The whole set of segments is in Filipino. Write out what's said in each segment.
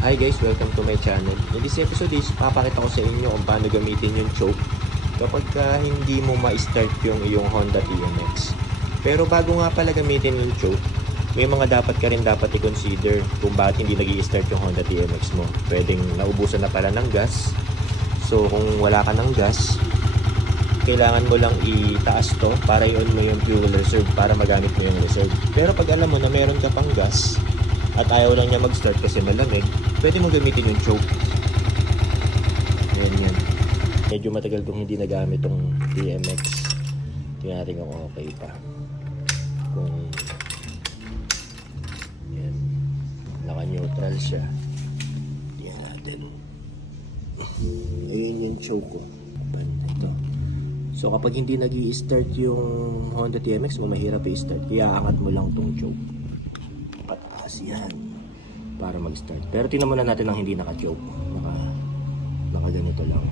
Hi guys, welcome to my channel. In this episode is papakita ko sa inyo kung paano gamitin yung choke kapag ka hindi mo ma-start yung iyong Honda TMX. Pero bago nga pala gamitin yung choke, may mga dapat ka rin dapat i-consider kung bakit hindi nag start yung Honda TMX mo. Pwedeng naubusan na pala ng gas. So kung wala ka ng gas, kailangan mo lang itaas to para i-on mo yung fuel reserve para magamit mo yung reserve. Pero pag alam mo na meron ka pang gas at ayaw lang niya mag-start kasi malamig, pwede mo gamitin yung choke. Ayan yan. Medyo matagal kong hindi nagamit tong TMX. Tingnan natin kung okay pa. Kung yan. Naka-neutral siya. Tingnan natin. Ayun yung choke ko. Ito. So kapag hindi nag start yung Honda TMX mo, mahirap i-start. Kaya angat mo lang tong choke. Pataas yan. Para mag-start. Pero tingnan muna natin ang hindi naka-choke. Naka, naka ganito lang.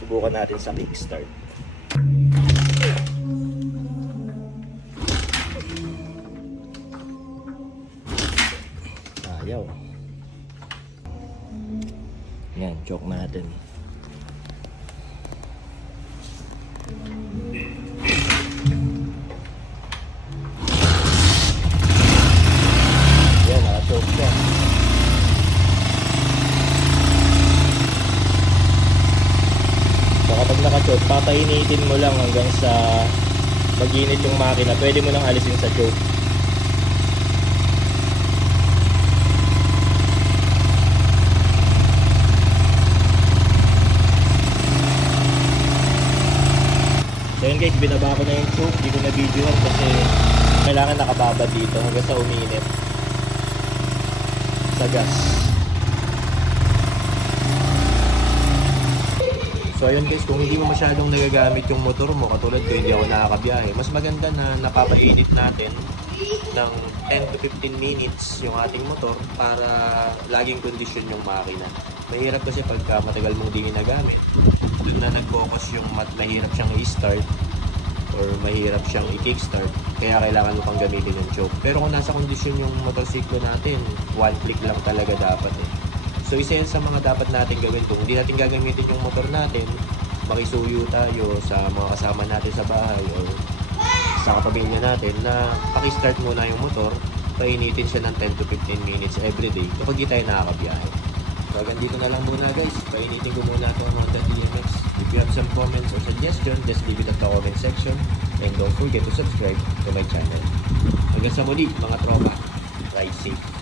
Subukan natin sa kickstart. Ayaw. Yan, choke natin. Naka-choke, papainitin mo lang hanggang sa mag-init yung makina. Pwede mo nang alisin sa choke. So yun guys, binaba ko na yung choke. Hindi ko na videoan kasi kailangan nakababa dito hanggang sa uminit. Sa gas. So ayun guys, kung hindi mo masyadong nagagamit yung motor mo, katulad ko hindi ako nakakabiyahe, mas maganda na napapainit natin ng 10 to 15 minutes yung ating motor para laging kondisyon yung makina. Mahirap kasi pagka matagal mong di ginagamit, doon na nag-focus yung mat mahirap siyang i-start or mahirap siyang i-kickstart kaya kailangan mo pang gamitin yung choke. Pero kung nasa kondisyon yung motorsiklo natin, one click lang talaga dapat eh. So isa yan sa mga dapat natin gawin kung hindi natin gagamitin yung motor natin, makisuyo tayo sa mga kasama natin sa bahay o sa kapamilya natin na pakistart muna yung motor, painitin siya ng 10 to 15 minutes every day kapag di tayo nakakabiyahe. So dito na lang muna guys, painitin ko muna itong Honda DMX. If you have some comments or suggestion, just leave it at the comment section and don't forget to subscribe to my channel. Hanggang sa muli mga tropa, ride safe!